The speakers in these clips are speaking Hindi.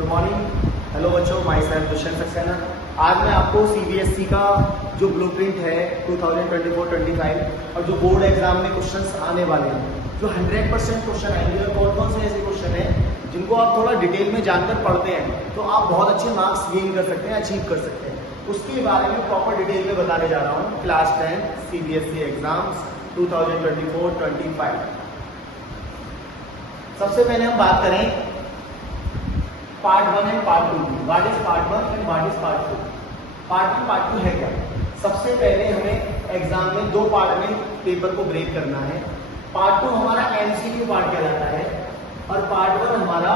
Good morning. हेलो बच्चों, माई सेल्फ दुष्यंत सक्सेना। आज मैं आपको सीबीएसई का जो ब्लूप्रिंट है 2024-25 और जो बोर्ड एग्जाम में क्वेश्चंस आने वाले हैं, जो 100% क्वेश्चन आएंगे और कौन कौन से ऐसे क्वेश्चन हैं जिनको आप थोड़ा डिटेल में जानकर पढ़ते हैं तो आप बहुत अच्छे मार्क्स गेन कर सकते हैं, अचीव कर सकते हैं। उसके बारे में प्रॉपर डिटेल में बताने जा रहा हूँ। Class 10 CBSE exams 2024-25। सबसे पहले हम बात करें पार्ट 1 एंड पार्ट 2 की। What is part 1 and what is part 2? Part 1 part 2 है क्या? सबसे पहले हमें एग्जाम में दो पार्ट में पेपर को ब्रेक करना है। पार्ट 2 हमारा एमसीक्यू पार्ट कहलाता है और पार्ट 1 हमारा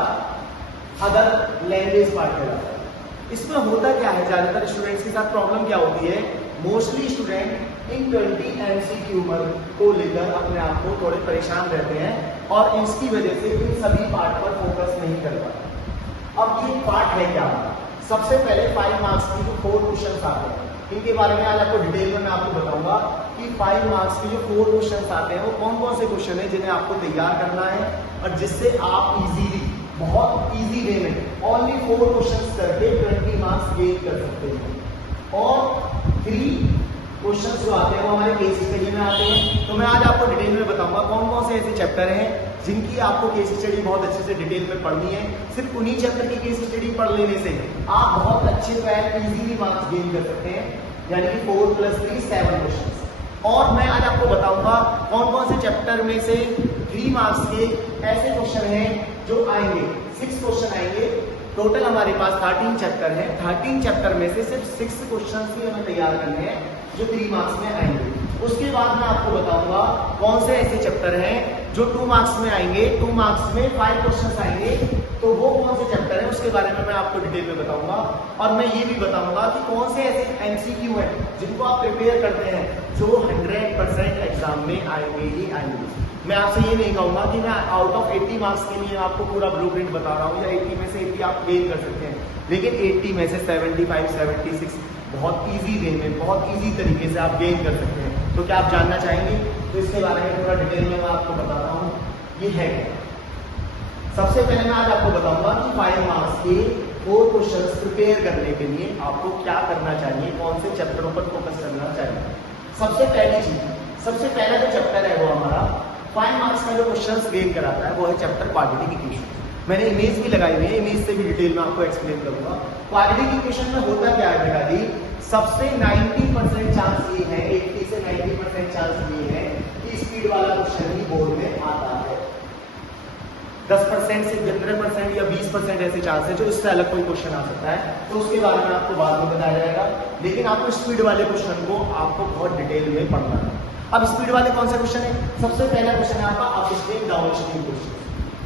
अदर लैंग्वेज पार्ट कहलाता है। इसमें होता क्या है, ज्यादातर स्टूडेंट्स के साथ प्रॉब्लम क्या होती है, मोस्टली स्टूडेंट इन 20 एमसीक्यू को लेकर अपने आप को थोड़े परेशान रहते हैं और इसकी वजह से इन सभी पार्ट पर फोकस नहीं कर पाते। अब ये पार्ट है क्या? सबसे पहले 5 मार्क्स की जो 4 क्वेश्चन आते हैं, इनके बारे में आज आपको डिटेल में मैं आपको बताऊंगा कि 5 मार्क्स के जो 4 क्वेश्चन आते हैं वो कौन कौन से क्वेश्चन है जिन्हें आपको तैयार करना है और जिससे आप इजीली, बहुत इजी वे में ओनली 4 क्वेश्चन करके 20 मार्क्स गेन कर सकते हैं। और 3 क्वेश्चन जो आते हैं वो हमारे केस स्टडी में आते हैं। तो मैं आज आपको डिटेल में बताऊंगा कौन कौन से ऐसे चैप्टर हैं जिनकी आपको केस स्टडी बहुत अच्छे से डिटेल में पढ़नी है। सिर्फ उन्हीं चैप्टर की केस स्टडी पढ़ लेने से आप बहुत अच्छे पैर इजीली मार्क्स गेन कर सकते हैं, यानी कि 4 + 3 7 क्वेश्चन। और मैं आज आपको बताऊंगा कौन कौन से चैप्टर में से 3 मार्क्स के ऐसे क्वेश्चन हैं जो आएंगे। 6 क्वेश्चन आएंगे। टोटल हमारे पास 13 चैप्टर है। 13 चैप्टर में से सिर्फ 6 क्वेश्चन ही हमें तैयार करने हैं जो 3 मार्क्स में आएंगे। उसके बाद मैं आपको बताऊंगा कौन से ऐसे चैप्टर हैं जो 2 मार्क्स में आएंगे। 2 मार्क्स में 5 क्वेश्चन आएंगे, तो वो कौन से चैप्टर हैं उसके बारे में मैं आपको डिटेल में बताऊंगा। और मैं ये भी बताऊंगा कि कौन से ऐसे एमसीक्यू हैं जिनको आप प्रिपेयर करते हैं जो 100% एग्जाम में आएंगे ही आएंगे। मैं आपसे ये नहीं कहूंगा कि मैं आउट ऑफ 80 मार्क्स के लिए आपको पूरा ब्लूप्रिंट बता रहा हूँ या 80 में से 80 आप गेन कर सकते हैं, लेकिन 80 में से 75 76 बहुत इजी वे में, बहुत इजी तरीके से आप गेन कर सकते हैं। तो क्या आप जानना चाहेंगे? तो इसके बारे में थोड़ा डिटेल में मैं आपको बताता हूँ। ये है, सबसे पहले मैं आज आपको बताऊंगा कि 5 मार्क्स के 4 क्वेश्चन प्रिपेयर करने के लिए आपको क्या करना चाहिए, कौन से चैप्टरों पर फोकस करना चाहिए। सबसे पहली चीज, सबसे पहला जो चैप्टर है वो हमारा 5 मार्क्स का जो क्वेश्चन गेन कराता है वो है चैप्टर क्वाड्रेटिक इक्वेशन। मैंने इमेज भी लगाई हुई है, इमेज से भी डिटेल में आपको एक्सप्लेन करूंगा। क्वाड्रेटिक इक्वेशन में होता क्या है बेटा जी, सबसे 90% चांस ये है, 80 से 90% चांस ये है कि स्पीड वाला क्वेश्चन ही बोर्ड में आता है। 10% से 15% या 20% ऐसे चांस है जो इससे अलग कोई क्वेश्चन आ सकता है, तो उसके बारे में आपको बाद में बताया जाएगा। लेकिन आपको स्पीड वाले क्वेश्चन को आपको बहुत डिटेल में पढ़ना है। अब स्पीड वाले कौन सा क्वेश्चन है? सबसे पहला क्वेश्चन है आपका upstream downstream question.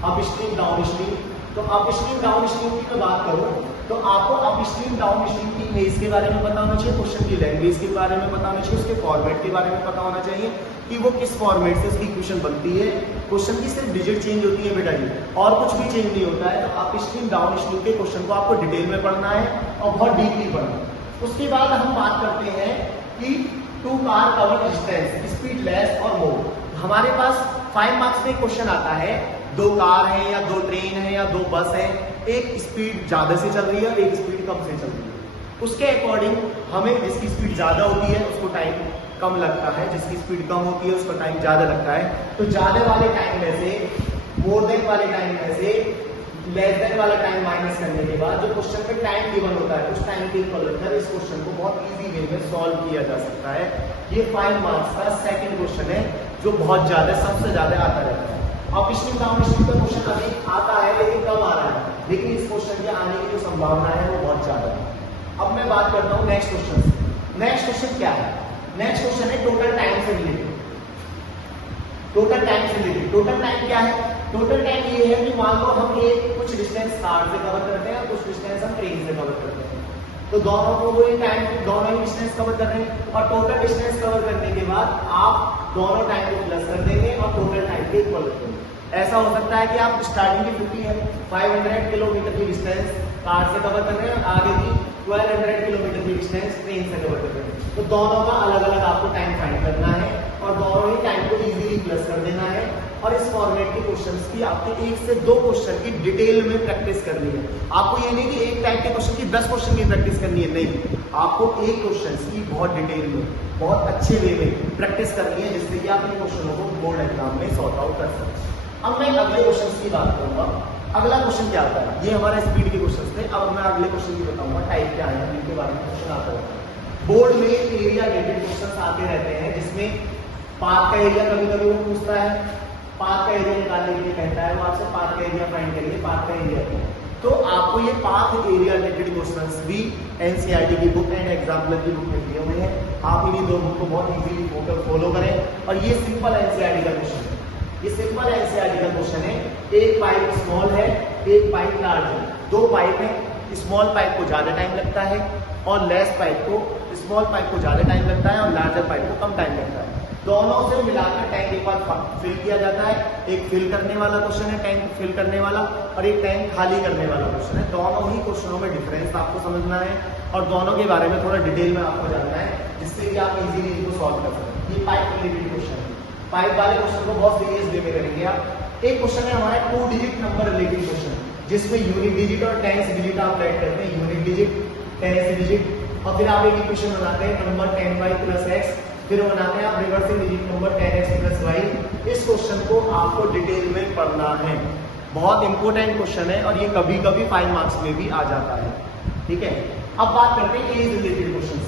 Upstream downstream, तो अपस्ट्रीम डाउनस्ट्रीम की मैं बात करूं तो आपको अपस्ट्रीम डाउनस्ट्रीम की इमेज के बारे में पता होना चाहिए, क्वेश्चन की लैंग्वेज के बारे में पता होना चाहिए, उसके फॉर्मेट के बारे में पता होना चाहिए कि वो किस फॉर्मेट से उसकी इक्वेशन बनती है। क्वेश्चन की सिर्फ डिजिट चेंज होती है बेटा जी, और कुछ भी चेंज नहीं होता है। तो अपस्ट्रीम डाउनस्ट्रीम के क्वेश्चन को आपको डिटेल में पढ़ना है और बहुत डीपली पढ़ना है। उसके बाद हम बात करते हैं कि 2 car cover distance, speed less और मोर। हमारे पास 5 मार्क्स में क्वेश्चन आता है, 2 कार है या 2 ट्रेन है या 2 बस है, एक स्पीड ज्यादा से चल रही है और एक स्पीड कम से चल रही है। उसके अकॉर्डिंग हमें जिसकी स्पीड ज्यादा होती है उसको टाइम कम लगता है, जिसकी स्पीड कम होती है उसको टाइम ज्यादा लगता है। तो ज्यादा वाले टाइम में से, मोर देन वाले टाइम में से लेस देन वाला टाइम माइनस करने के बाद जो क्वेश्चन पे टाइम गिवन होता है उस टाइम के ऊपर इस क्वेश्चन को बहुत इजी वे में सॉल्व किया जा सकता है। ये 5 मार्क्स का सेकंड क्वेश्चन है जो बहुत ज्यादा, सबसे ज्यादा आता रहता है। अपस्ट्रीम डाउनस्ट्रीम का क्वेश्चन अभी आता है लेकिन कम आ रहा है, लेकिन इस क्वेश्चन के आने की जो संभावना है वो बहुत ज्यादा है। अब मैं बात करता हूँ नेक्स्ट क्वेश्चन। नेक्स्ट क्वेश्चन क्या है? नेक्स्ट क्वेश्चन है टोटल टाइम से रिलेटेड। टोटल टाइम से रिलेटेड, टोटल टाइम क्या है? टोटल टाइम ये है कि मान लो हम कुछ डिस्टेंस कार से कवर करते हैं और कुछ डिस्टेंस हम ट्रेन से कवर करते हैं, तो दोनों को वही टाइम, दोनों ही डिस्टेंस कवर कर रहे हैं और टोटल डिस्टेंस कवर करने के बाद आप दोनों टाइम को प्लस कर देंगे और टोटल टाइम के इक्वल कर देंगे। ऐसा हो सकता है कि आप स्टार्टिंग की 50 है 500 किलोमीटर की डिस्टेंस कार से कवर कर रहे हैं, आगे की 1200 किलोमीटर की डिस्टेंस ट्रेन से कवर कर रहे हैं, तो दोनों का अलग अलग आपको टाइम फाइंड करना है और दोनों ही टाइम को इजीली प्लस कर देना है और इस फॉर्मेट के क्वेश्चंस की आपके 1 से 2 क्वेश्चन की डिटेल में प्रैक्टिस करनी है। आपको ये नहीं कि एक टाइप के क्वेश्चन की 10 क्वेश्चन की प्रैक्टिस करनी है, नहीं, आपको एक क्वेश्चन की बहुत डिटेल में, बहुत अच्छे वे में प्रैक्टिस करनी है, जिससे कि आप इन क्वेश्चनों को बोर्ड एग्जाम में सॉर्ट आउट कर सकते। अब मैं अगले क्वेश्चन की बात करूंगा। अगला क्वेश्चन क्या आता है, ये हमारा स्पीड के क्वेश्चन थे। अब मैं अगले क्वेश्चन की बताऊंगा टाइप क्या है, इनके बारे में क्वेश्चन आता है। बोर्ड में एरिया रिलेटेड क्वेश्चन आते रहते हैं, जिसमें पाथ का एरिया कभी कभी वो पूछता है, पाथ का एरिया निकालने के लिए कहता है वो आपसे, पाथ का एरिया फाइंड करिए, पाथ का एरिया। तो आपको ये पाथ एरिया रिलेटेड क्वेश्चंस भी एनसीईआरटी की बुक एंड एग्जाम्पलर की बुक में दिए हुए हैं। आप इन्हीं दो बुक को बहुत इजीली फॉलो करें। और ये सिंपल एनसीईआरटी का क्वेश्चन है, ये सिंपल एनसीईआरटी का क्वेश्चन है। एक पाइप स्मॉल है, एक पाइप लार्ज है, दो पाइप है। स्मॉल पाइप को ज्यादा टाइम लगता है और लेस पाइप को, स्मॉल पाइप को ज्यादा टाइम लगता है और लार्जर पाइप को कम टाइम लगता है। दोनों से मिलाकर टैंक एक बार फिल किया जाता है। एक फिल करने वाला क्वेश्चन है, टैंक फिल करने वाला, और एक टैंक खाली करने वाला क्वेश्चन है। दोनों ही क्वेश्चनों में डिफरेंस आपको समझना है और दोनों के बारे में थोड़ा डिटेल में आपको जानना है, जिससे कि आप इजीली इनको सॉल्व कर सकें। ये पाइप रिलेटेड क्वेश्चन है। पाइप वाले क्वेश्चन को बहुत सीरियस वे में करेंगे आप। एक क्वेश्चन है हमारा 2 डिजिट नंबर रिलेटेड क्वेश्चन, जिसमें यूनिट डिजिट और टेंस डिजिट आप ऐड करते हैं। यूनिट डिजिट, टेंस डिजिट, और फिर आप एक इक्वेशन बनाते हैं, नंबर 10y + x, फिर बनाते हैं आप reversing digit number 10x + y। इस क्वेश्चन को आपको डिटेल में पढ़ना है, बहुत इंपॉर्टेंट क्वेश्चन है और ये कभी कभी 5 मार्क्स में भी आ जाता है। ठीक है, अब बात करते हैं age related question.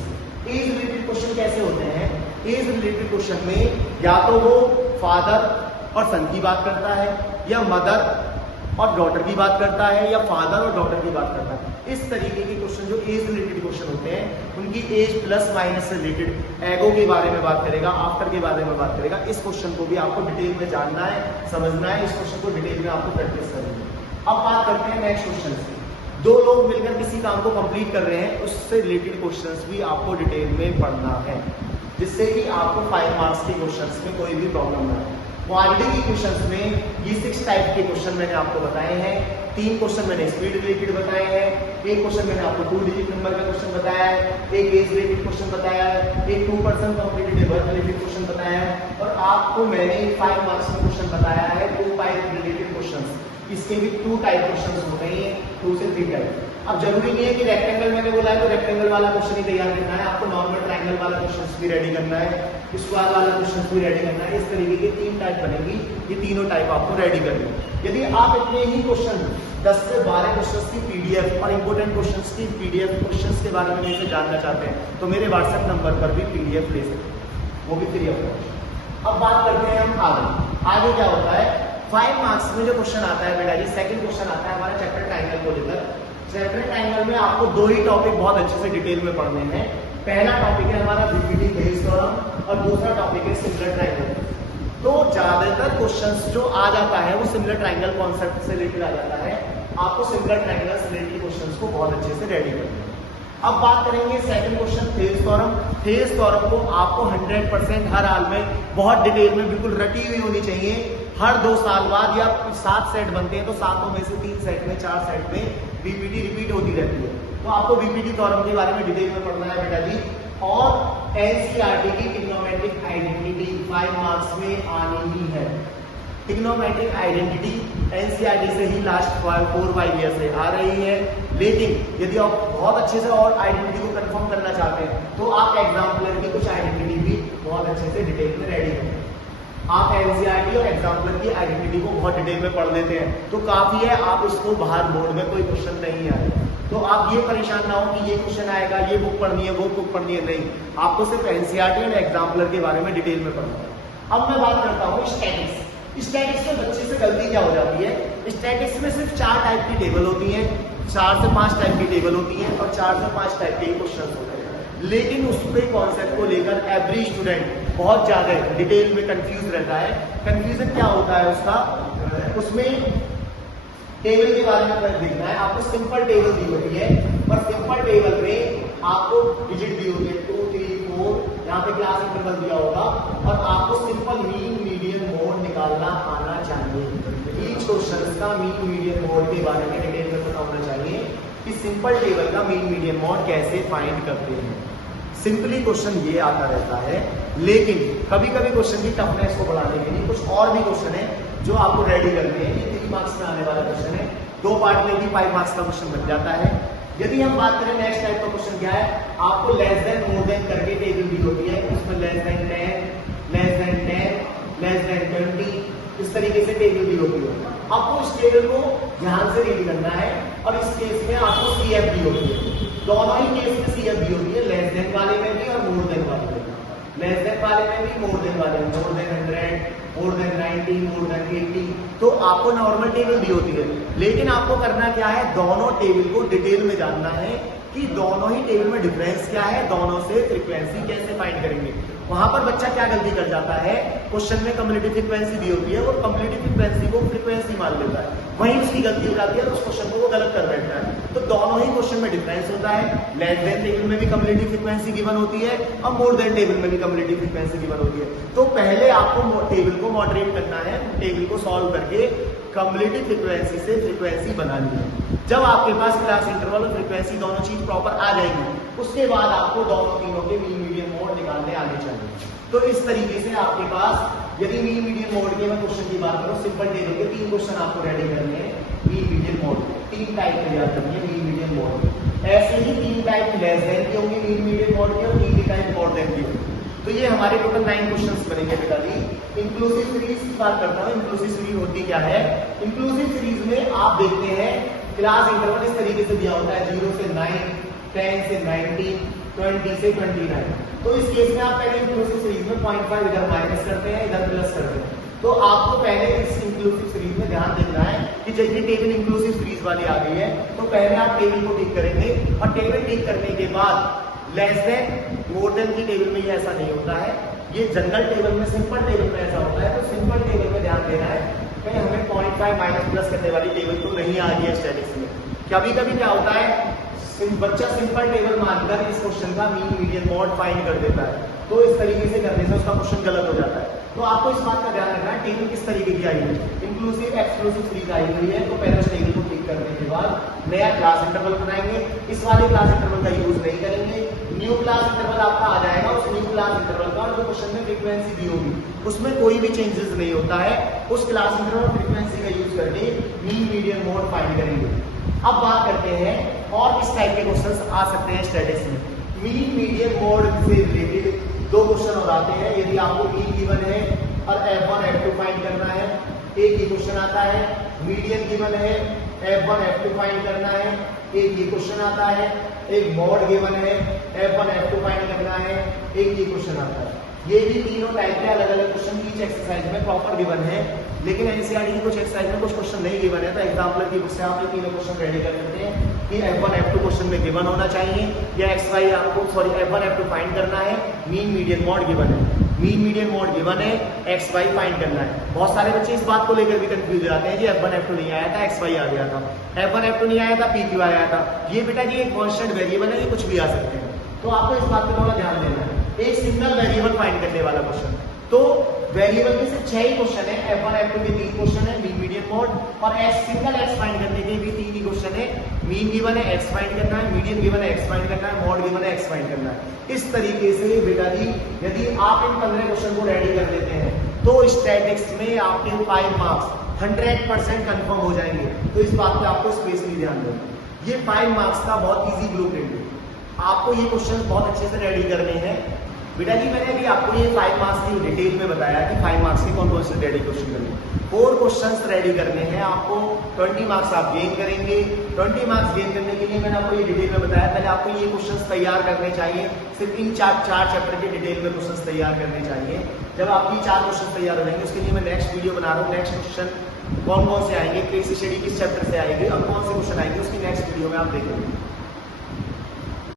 Age related question कैसे होते हैं? एज रिलेटेड क्वेश्चन में या तो वो फादर और सन की बात करता है, या मदर और डॉटर की बात करता है, या फादर और डॉटर की बात करता है। इस तरीके के क्वेश्चन जो एज रिलेटेड क्वेश्चन होते हैं, उनकी एज प्लस माइनस से रिलेटेड, एगो के बारे में बात करेगा, आफ्टर के बारे में बात करेगा। इस क्वेश्चन को भी आपको डिटेल में जानना है, समझना है। इस क्वेश्चन को डिटेल में आपको प्रैक्टिस करनी है। अब बात करते हैं नेक्स्ट क्वेश्चन से। 2 लोग मिलकर किसी काम को कंप्लीट कर रहे हैं, उससे रिलेटेड क्वेश्चंस भी आपको डिटेल में पढ़ना है, जिससे कि आपको 5 मार्क्स के क्वेश्चंस में कोई भी प्रॉब्लम ना हो। क्वाड्रेटिक इक्वेशंस में ये 6 टाइप के क्वेश्चन मैंने आपको बताए हैं। 3 क्वेश्चन मैंने स्पीड रिलेटेड बताए हैं, एक क्वेश्चन मैंने आपको 2 डिजिट नंबर का क्वेश्चन बताया है, एक एज रिलेटेड क्वेश्चन बताया है, एक 2% कॉम्पिटिटिव वर्क रिलेटेड क्वेश्चन बताया है, और आपको मैंने 5 मार्क्स का क्वेश्चन बताया है 2 पाइप रिलेटेड क्वेश्चन। इसके भी 2 टाइप क्वेश्चन होते हैं, 2 से 3 टाइप। अब जरूरी नहीं है कि रेक्टेंगल मैंने बोला है तो रेक्टेंगल वाला क्वेश्चन ही तैयार करना है, आपको नॉर्मल ट्रायंगल वाला क्वेश्चन भी रेडी करना है, स्क्वायर वाला क्वेश्चन भी रेडी करना है। इस तरीके के 3 टाइप बनेगी, ये तीनों टाइप आपको रेडी करनी है। यदि आप इतने ही क्वेश्चन 10 से 12 क्वेश्चन की पीडीएफ और इंपोर्टेंट क्वेश्चन की पीडीएफ क्वेश्चन के बारे में नहीं जानना चाहते हैं, तो मेरे व्हाट्सएप नंबर पर भी पीडीएफ ले सकते हैं, वो भी फ्री ऑफ कॉस्ट। अब बात करते हैं हम आगे क्या होता है। 5 मार्क्स में जो क्वेश्चन आता है बेटा, ये सेकंड क्वेश्चन आता है हमारा चैप्टर ट्रायंगल को लेकर। चैप्टर ट्रायंगल में आपको 2 ही टॉपिक बहुत अच्छे से डिटेल में पढ़ने हैं। पहला टॉपिक है हमारा बीपीटी बेस थ्योरम और दूसरा टॉपिक है सिमिलर ट्रायंगल। तो ज्यादातर क्वेश्चंस जो आ जाता है वो सिमिलर ट्रायंगल कॉन्सेप्ट से रिलेटेड आ जाता है। आपको सिमिलर ट्रायंगल से रिलेटेड क्वेश्चंस को बहुत अच्छे से रेडी करना है। अब बात करेंगे second question Thales theorem. Thales theorem को आपको 100% हर हाल में बहुत डिटेल में बिल्कुल रटी हुई होनी चाहिए। हर 2 साल बाद या 7 सेट बनते हैं तो 7 में से 3 सेट में 4 सेट में बीपीटी रिपीट होती रहती है। तो आपको बीपीटी थ्योरम के बारे में डिटेल में पढ़ना है बेटा जी। और एनसीईआरटी की ट्रिग्नोमेट्रिक आइडेंटिटी 5 मार्क्स में आनी ही है। ट्रिग्नोमेट्रिक आइडेंटिटी एनसीईआरटी से ही लास्ट 4-5 ईयर से आ रही है, लेकिन यदि आप बहुत अच्छे से और आइडेंटिटी को कंफर्म करना चाहते हैं तो आप एग्जाम्पलर की कुछ आइडेंटिटी भी बहुत अच्छे से डिटेल में रेडी करें। आप एनसीईआरटी और एग्जाम्पलर की आइडेंटिटी को बहुत डिटेल में पढ़ लेते हैं तो काफी है, आप इसको बाहर बोर्ड में कोई क्वेश्चन नहीं आए तो आप ये परेशान ना हो कि ये क्वेश्चन आएगा, ये बुक पढ़नी है, वो बुक पढ़नी है। नहीं, आपको सिर्फ एनसीईआरटी और एग्जाम्पलर के बारे में डिटेल में पढ़ना है। अब मैं बात करता हूँ स्टैटिक्स। स्टैटिक्स में बच्चे से गलती क्या हो जाती है, स्टैटिक्स में सिर्फ 4 टाइप की टेबल होती है, 4 से 5 टाइप की टेबल होती है और 4 से 5 टाइप के क्वेश्चन होते हैं। लेकिन उसके कॉन्सेप्ट को लेकर एवरी स्टूडेंट बहुत ज्यादा डिटेल में कंफ्यूज रहता है। कंफ्यूजन क्या होता है उसका, उसमें टेबल के बारे में देखना है। आपको सिंपल टेबल दी होती है और सिंपल टेबल में आपको डिजिट दी होती है 2, 3, 4, यहाँ पे क्लास इंटरवल दिया होगा और आपको सिंपल मीन मीडियन मोड निकालना आना चाहिए। ईच क्वेश्चन का मीन मीडियन मोड के बारे में डिटेल में पता होना चाहिए कि सिंपल टेबल का मीन मीडियन मोड कैसे फाइंड करते हैं। सिंपली क्वेश्चन ये आता रहता है, लेकिन कभी कभी क्वेश्चन की टफनेस को बढ़ाने के लिए कुछ और भी क्वेश्चन है जो आपको रेडी करने हैं। ये 3 मार्क्स में आने वाला क्वेश्चन है। 2 पार्ट में भी 5 मार्क्स का क्वेश्चन बन जाता है। यदि हम बात करें नेक्स्ट टाइप का क्वेश्चन क्या है, आपको लेस देन मोर देन करके टेबल दी होती है, उसमें less than 10, less than 10, less than 20 इस तरीके से टेबल दी होती है। आपको इस टेबल को ध्यान से रीड करना है और इस केस में आपको सीएफ दी होती है। दोनों ही केस में सीएफ दी होती है, लेस देन वाले में भी और मोर देन वाले में। लेस देन वाले में भी, मोर देन वाले में, more than 100, more than 90, more than 80। तो आपको नॉर्मल टेबल दी होती है, लेकिन आपको करना क्या है, दोनों टेबल को डिटेल में जानना है कि दोनों ही टेबल में डिफरेंस क्या है, दोनों से फ्रीक्वेंसी कैसे फाइंड करेंगे। वहां पर बच्चा क्या गलती कर जाता है, क्वेश्चन में कम्युलेटिव फ्रीक्वेंसी दी होती है, वो कम्युलेटिव फ्रीक्वेंसी को फ्रीक्वेंसी मान लेता है, वहीं उसकी गलती हो जाती है, उस क्वेश्चन को वो गलत कर बैठता है। तो दोनों ही क्वेश्चन में डिफरेंस होता है। लेस देन टेबल में भी कम्युलेटिव फ्रीक्वेंसी गिवन होती है और मोर देन टेबल में भी कम्युलेटिव फ्रीक्वेंसी गिवन होती है। तो पहले आपको टेबल को मॉडरेट करना है, टेबल को सॉल्व करके कम्युलेटिव फ्रीक्वेंसी से फ्रीक्वेंसी बनानी है। जब आपके पास क्लास इंटरवल और फ्रीक्वेंसी दोनों चीज प्रॉपर आ जाएगी, उसके बाद आपको दोनों तीनों के मीन मीडियन मोड निकालने आने चाहिए। तो इस तरीके से आपके पास यदि मीन मीडियन मोड के मैं क्वेश्चन की बात करूं, सिंपल टेबल के 3 क्वेश्चन आपको रेडी करने हैं मीन मीडियन मोड, 3 टाइप तैयार करनी है मीन मीडियन मोड। ऐसे ही 3 टाइप लेस देन के होंगे मीन मीडियन मोड के और 3 टाइप मोर देन के होंगे। तो ये हमारे टोटल 9 क्वेश्चंस बनेंगे बेटा जी। इंक्लूसिव सीरीज की बात करता हूं, इंक्लूसिव सीरीज होती क्या है। इंक्लूसिव सीरीज में आप देखते हैं क्लास इंटरवल इस तरीके से दिया होता है, 0 से 9, 10 से 19, 20 से 29। तो इस केस में आप पहले इंक्लूसिव सीरीज में 0.5 इधर माइनस करते हैं, इधर प्लस करते हैं। तो आपको पहले इस इंक्लूसिव सीरीज में ध्यान देना है कि जब ये टेबल इंक्लूसिव सीरीज वाली आ गई है, तो पहले आप टेबल को टिक करेंगे और टेबल टिक करने के बाद लेस देन मोर देन की टेबल में ये ऐसा नहीं होता है, ये जनरल टेबल में, सिंपल टेबल में ऐसा होता है। तो सिंपल टेबल में ध्यान देना है कि हमें 0.5 माइनस प्लस करने वाली टेबल तो नहीं आ रही है स्टैटिक्स में। कभी कभी क्या होता है, बच्चा सिंपल टेबल मानकर इस क्वेश्चन का मीन मीडियन मोड फाइंड कर देता है, तो इस तरीके से करने से उसका क्वेश्चन गलत हो जाता है। तो आपको इस बात का ध्यान रखना है टेबल किस तरीके की आई है, इंक्लूसिव एक्सक्लूसिव सीरीज आई हुई है। तो पहले टेबल को टिक करने के बाद नया क्लास इंटरवल बनाएंगे, इस वाले क्लास इंटरवल का यूज नहीं करेंगे। न्यू क्लास इंटरवल आपका आ जाएगा, उस न्यू क्लास इंटरवल का जो क्वेश्चन में फ्रीक्वेंसी दी होगी उसमें कोई भी चेंजेस नहीं होता है, उस क्लास इंटरवल फ्रीक्वेंसी का यूज करके मीन मीडियन मोड फाइंड करेंगे। अब बात करते हैं और किस टाइप के क्वेश्चंस आ सकते हैं स्टैटिक्स में। मीन मीडियन मोड से रिलेटेड 2 क्वेश्चन और आते हैं। यदि आपको मीन गिवन है और F1 F2 फाइंड करना है, एक ही क्वेश्चन आता है। मीडियन गिवन है, F1 F2 फाइंड करना है, एक ही क्वेश्चन आता है। एक मोड गिवन है, F1 F2 फाइंड करना है, एक ही क्वेश्चन आता है। ये भी तीनों टाइप के अलग अलग क्वेश्चन ईच एक्सरसाइज में प्रॉपर गिवन है, लेकिन एनसीईआरटी की कुछ एक्सरसाइज में कुछ क्वेश्चन नहीं गिवन है, तो एग्जाम्पल की बुक से आप ये तीनों क्वेश्चन रेडी कर लेते हैं कि F1 F2 क्वेश्चन में गिवन होना चाहिए या XY आपको F1 F2 फाइंड करना है, मीन मीडियन मोड गिवन है, मीन मीडियन मोड गिवन है, XY फाइंड करना है। बहुत सारे बच्चे इस बात को लेकर भी कंफ्यूज हो जाते हैं कि F1 F2 नहीं आया था, XY आ गया था, F1 F2 नहीं आया था, PQ आया था। ये बेटा जी एक कांस्टेंट वेरिएबल है, ये कुछ भी आ सकते हैं, तो आपको इस बात पर थोड़ा ध्यान देना है। एक सिंगल वेरिएबल फाइंड करने वाला क्वेश्चन, तो वेरिएबल में से 6 ही क्वेश्चन है, F1 F2 के 3 क्वेश्चन है, मीन मीडियन मोड, और सिंगल x फाइंड करने के भी 3 ही क्वेश्चन है। मीन गिवन है, x फाइंड करना है, मीडियन गिवन है, x फाइंड करना है, मोड गिवन है, x फाइंड करना है। इस तरीके से बेटा जी यदि आप इन 15 क्वेश्चन को रेडी कर लेते हैं तो स्टैटिक्स में आपके 5 मार्क्स 100% कंफर्म हो जाएंगे। तो इस बात पे आपको स्पेशली ध्यान देना। ये 5 मार्क्स का बहुत इजी ब्लूप्रिंट है, आपको ये क्वेश्चन बहुत अच्छे से रेडी करने हैं। बेटा जी मैंने अभी आपको ये 5 मार्क्स की डिटेल में बताया कि 5 मार्क्स के कौन कौन से रेडी क्वेश्चन करने, 4 क्वेश्चंस रेडी करने हैं आपको। 20 मार्क्स आप गेन करेंगे। 20 मार्क्स गेन करने के लिए मैंने आपको ये डिटेल में बताया, पहले आपको ये क्वेश्चंस तैयार करने चाहिए, सिर्फ इन 4 चैप्टर के डिटेल में क्वेश्चंस तैयार करने चाहिए। जब आपकी 4 क्वेश्चन तैयार हो जाएंगे, उसके लिए मैं नेक्स्ट वीडियो बना रहा हूँ। नेक्स्ट क्वेश्चन कौन कौन से आएंगे, केस स्टडी किस चैप्टर से आएगी और कौन से क्वेश्चन आएंगे, उसकी नेक्स्ट वीडियो में आप देखेंगे।